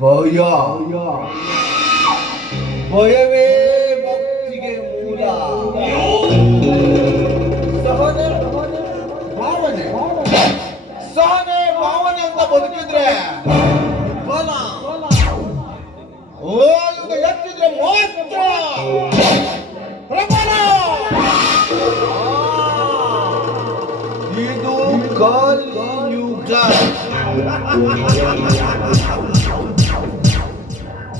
ಭಯ ಭಯವೇ ಭಕ್ತಿಗೆ ಮೂಲ. ಸಹನೆ ಭಾವನೆ ಸಹನೆ ಭಾವನೆ ಅಂತ ಬದುಕಿದ್ರೆ ಬಲ, ಓದುಗ ಎತ್ತಿದ್ರೆ ಮಾತ್ರ ಪ್ರಬಲ. ಇದು ಕಲಿಯುಗ.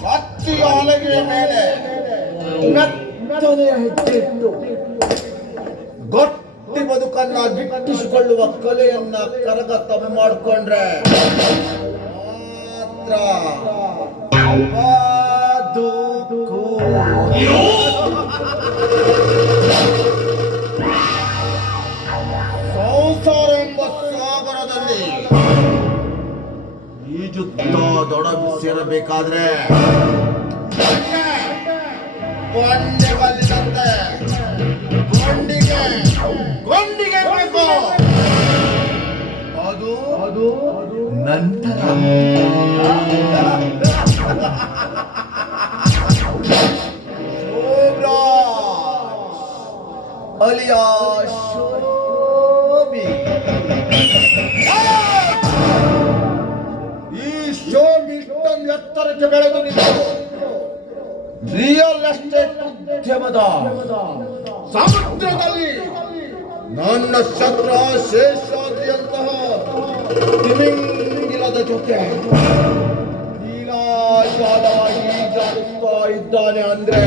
ಭಕ್ತಿಯ ಅಲಗೆಯ ಮೇಲೆ ಮೆತ್ತನೆಯ ಹೆಜ್ಜೆಟ್ಟು ಗಟ್ಟಿ ಬದುಕನ್ನ ಗಿಟ್ಟಿಸಿಕೊಳ್ಳುವ ಕಲೆಯನ್ನ ಕರಗತ ಮಾಡಿಕೊಂಡ್ರೆ ಮಾತ್ರ ಬದುಕು. ಸಂಸಾರ ಎಂಬ ಸಾಗರದಲ್ಲಿ ಈಜುತ್ತಾ ದೊಡಗಿ ಸೇರಬೇಕಾದ್ರೆ ಗೊಂಡಿಗಲ್ಲಿದಂತೆ ಗೊಂಡಿಗೆ ಬೇಕು. ಅದು ನಂತರ ಅಲಿಯಾ ಶೋಭಿ. ಈ ಶೋಭಿ ಇಷ್ಟೊಂದು ಎತ್ತರಕ್ಕೆ ಬೆಳೆದು ನಿಂತು ರಿಯಲ್ ಎಸ್ಟೇಟ್ ಉದ್ಯಮದ ಸಮುದ್ರದಲ್ಲಿ ನನ್ನ ಶತ್ರ ಶೇಷಾದ್ರಿಯಂತಹ ತಿಮಿಂಗಿಲದ ಜೊತೆ ನೀಲಾಶಾಲವಾಗಿ ಜಾರುತ್ತಾ ಇದ್ದಾನೆ ಅಂದ್ರೆ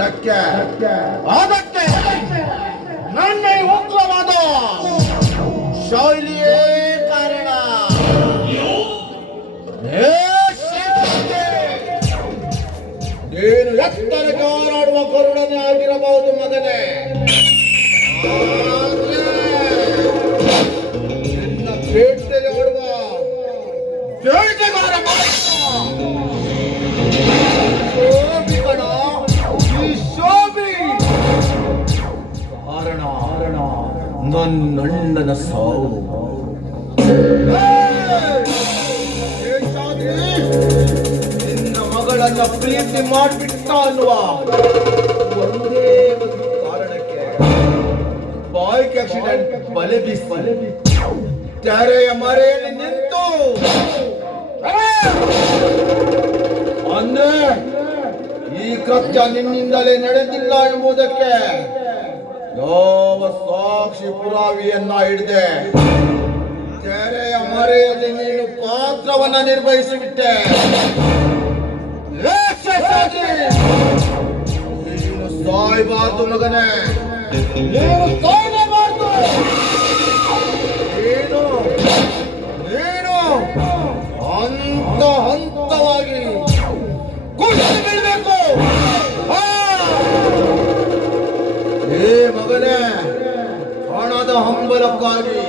ಅದಕ್ಕೆ ನನ್ನ ಈ ಉಗ್ರವಾದ ಶೈಲಿಯೇ ಕಾರಣ. ನೀನು ಎತ್ತರಕ್ಕೆ ಹಾರಾಡುವ ಗರುಡನೇ ಆಗಿರಬಹುದು ಮಗನೇ, ನಿನ್ನ ಪೇಟೆಯಲ್ಲಿ ಆಡುವ ಬೇಟೆಗಾರ ಶೋಭಿ ಕಣ. ಈ ಶೋಭಿ ಕಾರಣ ನನ್ನಣ್ಣನ ಸಾವು. ನಿನ್ನ ಮಗಳನ್ನ ಪ್ರೀತಿ ಮಾಡಿಬಿಟ್ಟ ಅನ್ನುವ ಒಂದೇ ಒಂದು ಕಾರಣಕ್ಕೆ ಬೈಕ್ ಆಕ್ಸಿಡೆಂಟ್ ಬಲೆ ಬೀಸಿ ತೆರೆಯ ಮರೆಯಲ್ಲಿ ನಿಂತು ಅಂದ್ರೆ ಈ ಕೃತ್ಯ ನಿನ್ನಿಂದಲೇ ನಡೆದಿಲ್ಲ ಎಂಬುದಕ್ಕೆ ಯಾವ ಸಾಕ್ಷಿ ಪುರಾವೆಯನ್ನ ಹಿಡಿದೆ ತೆರೆಯ ಮರೆಯಲ್ಲಿ ನೀನು ಪಾತ್ರವನ್ನ ನಿರ್ವಹಿಸಿಬಿಟ್ಟೆ. ನೀನು ಸಾಯ್ಬಾರ್ದು ಮಗನೇ, ನೀನು ಸಾಯಲೇಬಾರ್ದು. ನೀನು ಹಂತ ಹಂತವಾಗಿ ಕುಸಿದು ಬೀಳ್ಬೇಕು. ಏ ಮಗನೇ, ಹಣದ ಹಂಬಲಕ್ಕಾಗಿ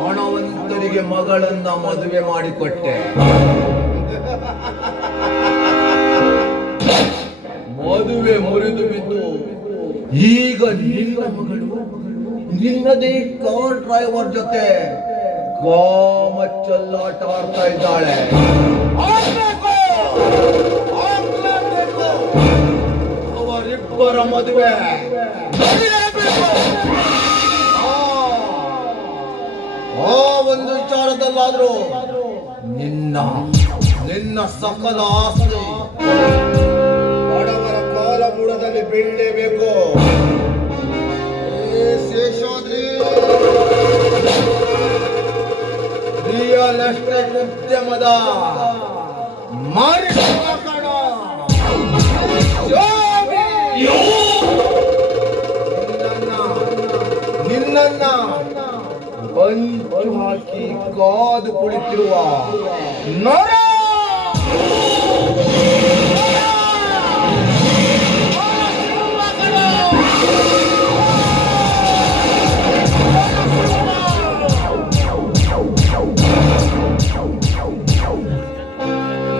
ಹಣವಂತರಿಗೆ ಮಗಳನ್ನ ಮದುವೆ ಮಾಡಿಕೊಟ್ಟೆ. ಮದುವೆ ಮುರಿದು ಬಿದ್ದು ಈಗ ನಿನ್ನ ಮಗಳು ನಿನ್ನದೇ ಕಾರ್ ಡ್ರೈವರ್ ಜೊತೆ ಕಾಮ ಚೆಲ್ಲಾಟ ಆಡ್ತಾ ಇದ್ದಾಳೆ. ಅವರಿಬ್ಬರ ಮದುವೆ ಆ ಒಂದು ವಿಚಾರದಲ್ಲಾದ್ರೂ ನಿನ್ನ ಸಕಲ ಆಸ್ತಿ ಬಡವರ ಕಾಲ ಬುಡದಲ್ಲಿ ಬೀಳಲೇಬೇಕು. ಶೇಷಾದ್ರಿ ರಿಯಲ್ ಎಸ್ಟೇಟ್ ಉದ್ಯಮದ ಮಾರಿಕಣ ನಿನ್ನನ್ನ ಬಂದು ಹಾಕಿ ಕಾದು ಕುಳಿತಿರುವ ನರ